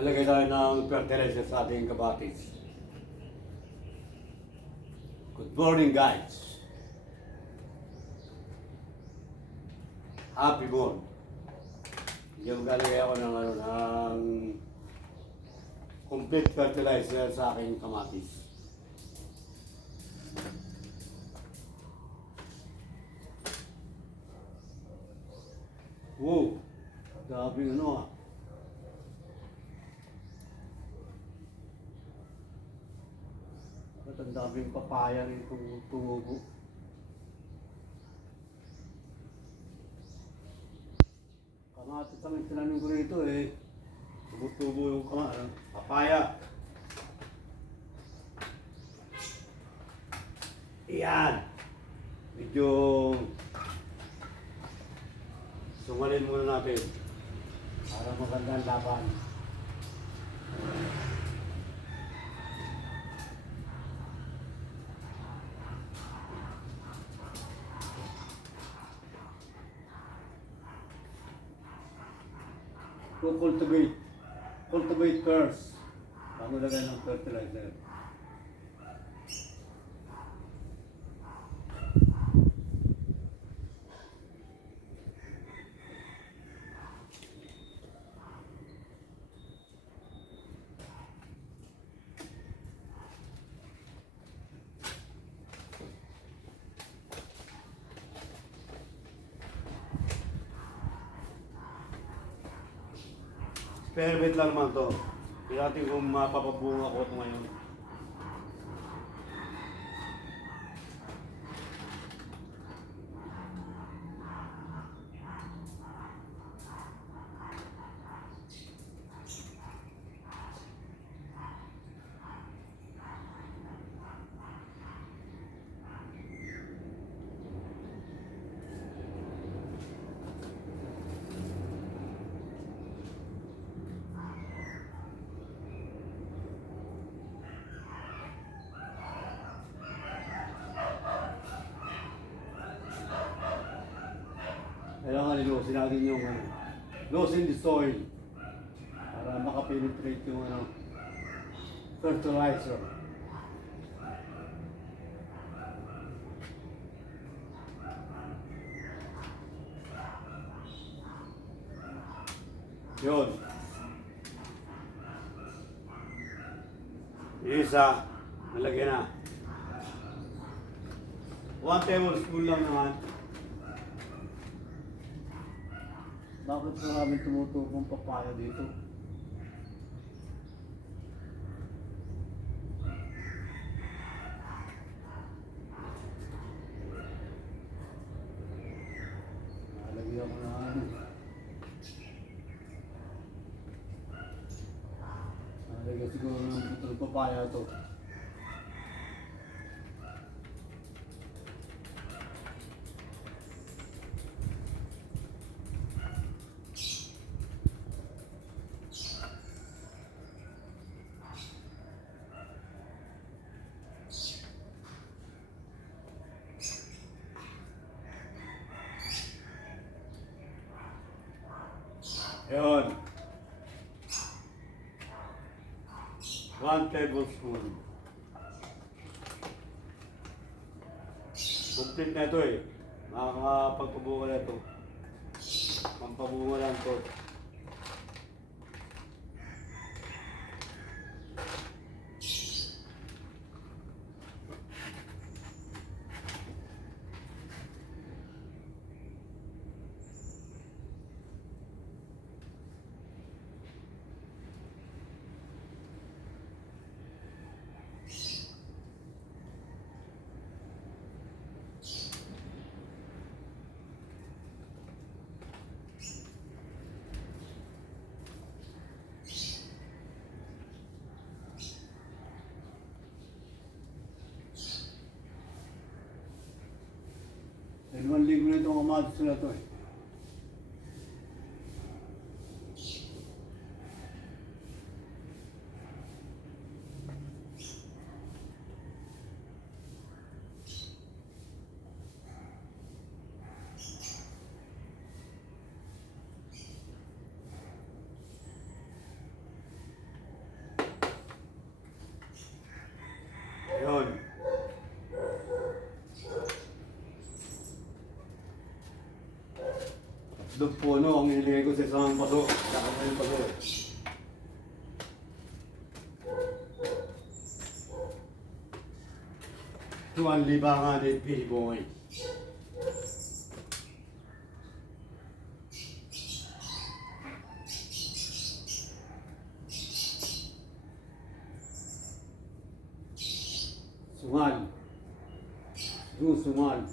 Nalagay tayo ng fertilizer sa ating kabatis. Good morning, guys. Happy morning. Yung galagay ako ng complete fertilizer sa aking kamatis. Wow, grabe ano. At ang daming papaya rin tumubo. Kamatis ang tinanim ko rito eh. Tumutubo yung papaya. Iyan. Medyo sungalin muna natin para maganda ang laban. To cultivate first. Bago lagay ng fertilizer. Experiment lang naman to. Hindi natin kung mapapabunga ko ito ngayon. Kailangan ilusin natin yung loosen the soil para makapenetrate yung fertilizer. Yun. Yung isa, nalagyan na. 1 tablespoon lang naman. Bakit maraming tumutubong papaya dito? Nalagyan ko na nalagyan siguro ng putol papaya ito. Yun. 1 tablespoon. Complete na ito eh. Makakapagpabunga na ito. Pampabunga lang ito. Dalawang linggo na itong kamatis na ito eh. Tatlong puno ang inilagay ko sa isang paso. Saka na yung paso. Ito ang libangan ni P-Boy. Sungal. Yung sungal.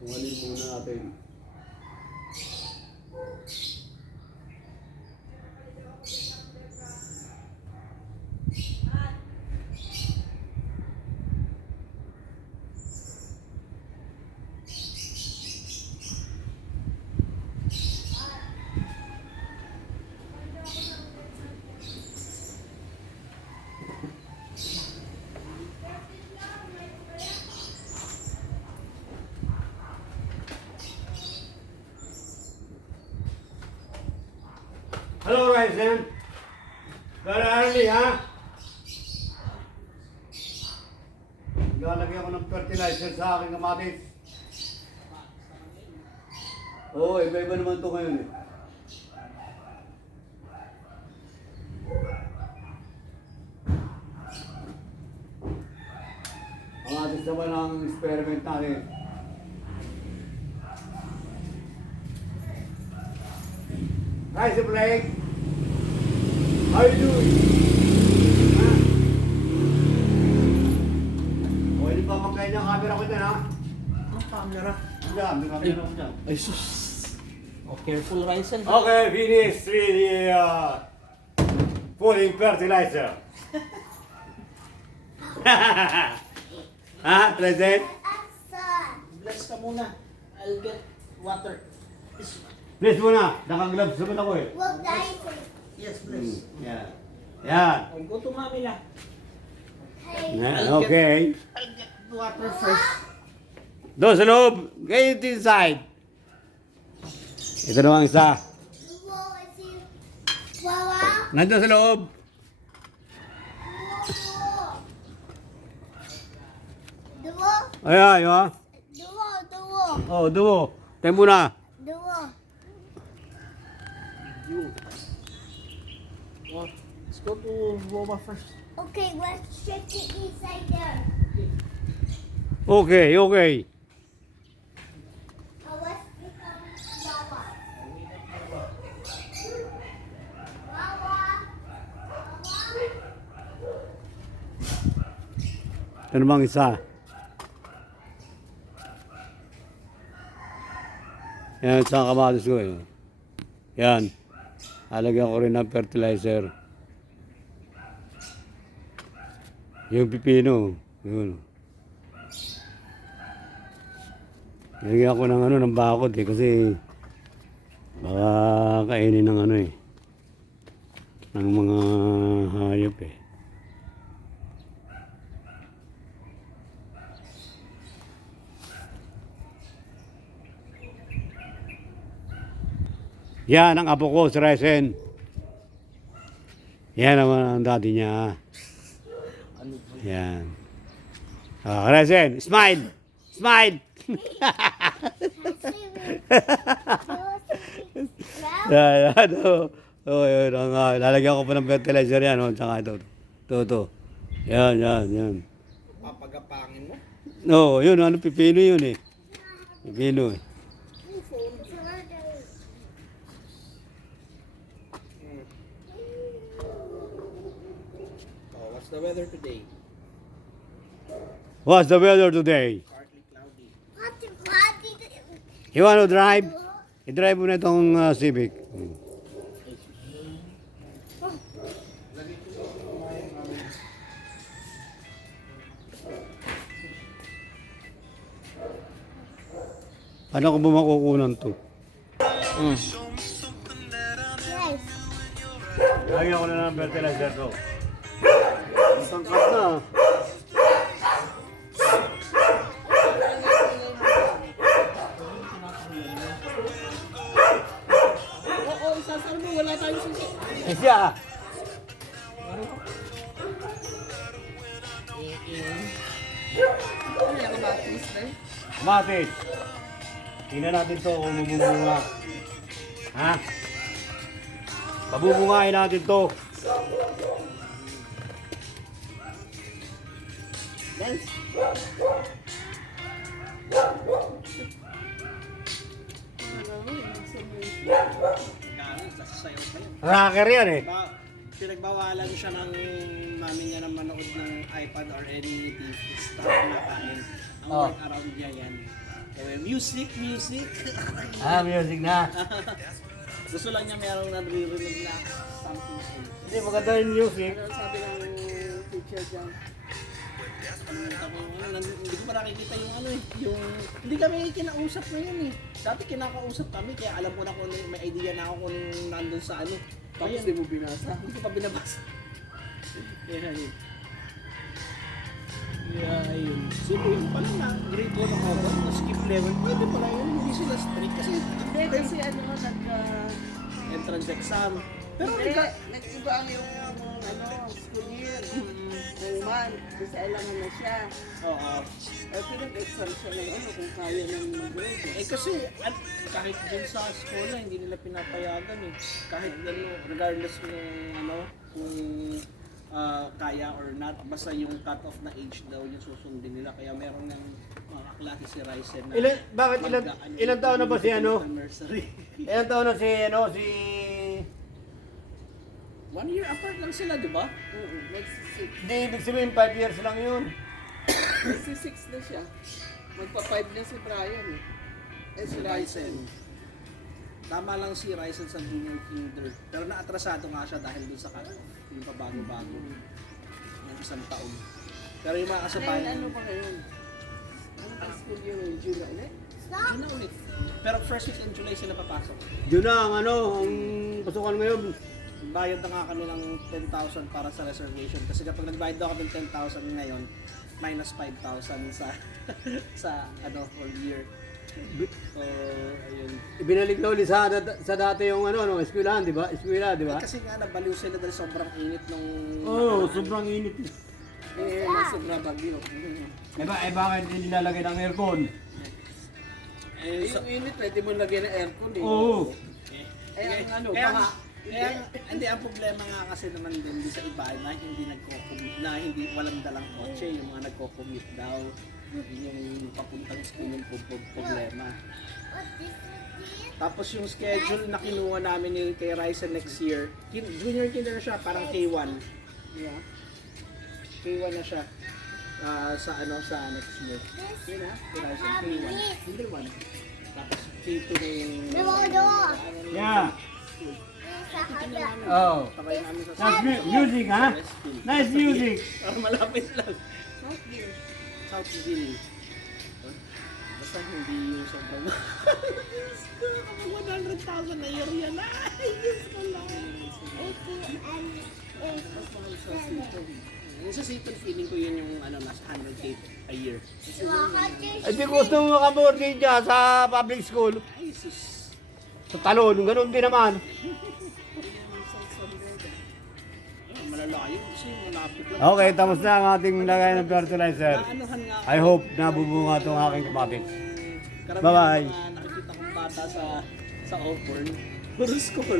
Sungalin muna natin. Hello, Ryzen. Very early, ha? Lalagyan ko ng fertilizer sa aking kamatis. Oo, iba-iba naman ito ngayon eh. Kamatis naman ang experiment natin. Hi, Sir Blake. How you doing? Ha? O, hindi pa mag-kaya niya camera ko dyan, ha? Ang camera. Diyan, may camera ko dyan. Ay, sus. Oh, careful, Ryzen. Okay, finish really putting fertilizer. Ha, present? Bless ka muna. I'll get water. Please muna, naka-gloves naman ako eh. Yes, bless. Yan. Yan. I'll go to mommy na. Okay. I'll get water first. Doon sa loob. Get inside. Ito naman isa. Nandun sa loob. Ayan, yun. Oh, duwo. Tayo muna. Oh, let's go to Roma first. Okay, let's check it inside there. Okay, okay. Let's become Wawa. Wawa. Ito namang isa. Yan, isang kamatis ko eh. Yan. Halagyan ko rin ng fertilizer. Yung pipino. Yun. Nilagyan ko ng ano, ng bakod eh. Kasi baka kainin ng ano eh. Ng mga hayop eh. Yan ang apo ko, si Ryzen. Yan naman ang daddy niya. Yan. Ryzen, smile! Smile! Yan, yan. Yun. Lalagyan ko pa ng fertilizer yan. Tsaka ito. Ito. Yan. Papagapangin mo? No, yun. Ano, pipino yun eh. Pipino eh. Oh, what's the weather today? What's the weather today? Partly cloudy. You want to drive? I-drive mo na itong Civic. Ano ko ba makukunan to? Lagyan ko na ng fertilizer to. Ang tangkat na. Oo, isasal mo. Wala tayong susi. Isya! Matis. Tingnan natin to kung mabubunga. Ha? Pabubungain natin to. Lens. Galing, sasayaw pa yun. Rocker yan eh. Pinagbawalan siya ng mami niya na manood ng iPad or any TV stuff na kain. Ang Oh. work around niya yan. Kaya music. Ah, music na. Gusto lang niya merong naririnig na something. Hindi, maganda yung music. Ano sabi ng teacher dyan? Kalimutan ko yung ano, hindi ko pa nakikita yung ano eh. Yung, hindi kami kinausap na yun eh. Dati kinakausap kami kaya alam ko na kung ano, may idea na ako kung nandun sa ano. Tapos di mo binasa? Hindi ko pa binabasa. Yeah, yun. Yeah, ayun. So, yun pala na, grade 1 ako doon, na-skip level. Pwede pala yun, hindi sila strict kasi Hindi, kasi ano, entrance exam. Pero nag-iba ang yung school year. Ng month, kasi alangan na siya. oo. Pinag-exam siya ng ano, kung kaya nang mag-grade. Eh kasi kahit dun sa school hindi nila pinapayagan eh. Kahit ano, regardless kung ano, kung kaya or not, basta yung cut-off na age daw yung susundin nila. Kaya meron ng mga kaklase si Ryzen na Bakit ilang taon na ba si ano? Nursery. Ilang taon na si ano, si... 1 year apart lang sila, di ba? Nagsisix. Hindi, ibig sabihin 5 years lang yun. Nagsisix na siya. Magpa-5 na si Brian eh. Si Ryzen. Tama lang si Ryzen sa junior kinder. Pero naatrasado nga siya dahil dun sa cut-off. Yung pabago-bago. Ng isang taon. Pero yung mga Ngayon, kasabayan, ano ba ngayon? Ano ba school year ngayon? July ulit? Stop. yun na ulit. Pero first week in July sila papasok. Yun na ang ano, ang pasukan ngayon. Bayad na nga kami ng 10,000 para sa reservation. Kasi kapag nagbayad daw kami ng 10,000 ngayon, minus 5,000 sa sa ano whole year. So, ayun. Ibinalik na ulit sa dati yung ano, eskwelahan, di ba? Eskwela, di ba? Eh, kasi nga nabaliw sila dahil sobrang init nung Oo, sobrang init. Sobra bagyo. Bakit hindi nilalagay ng aircon? eh, Yung init, pwede mo lagyan ng aircon eh. Oo. Ay, ang ano, kaya, baka... hindi ang problema nga kasi naman din sa iba na hindi nagko-commute na hindi walang dalang kotse, yung mga nagko-commute daw. Yun yung papuntang school yung problema. What this is? Tapos yung schedule na kinuha namin ni kay Ryzen next year, junior kinder na siya, parang K1. Yeah. K1 na siya sa ano sa next year. Yun na, kay Ryzen K1. Hindi 1. Tapos K2 na yung Yeah. Sa kanya. Oh. Tabay namin sa Nice music, ha? Nice music. Para malapit lang. Southville. Basta hindi yung sobrang 100,000 na year yan. Ay, Diyos ko lang. Yung sa Seaton, feeling ko yun yung ano, nasa 100K a year. Eh di gusto mo makamortgage dyan sa public school. Ay, sus. Sa talon, ganun din naman. Malalaki yun. Kasi malapit lang. Okay, tapos na ang ating lagay ng fertilizer. Naanuhan nga ako. I hope na bubunga itong aking kapatid. Karamihan Bye-bye. ng mga nakikita kong bata sa Auburn. Puro school.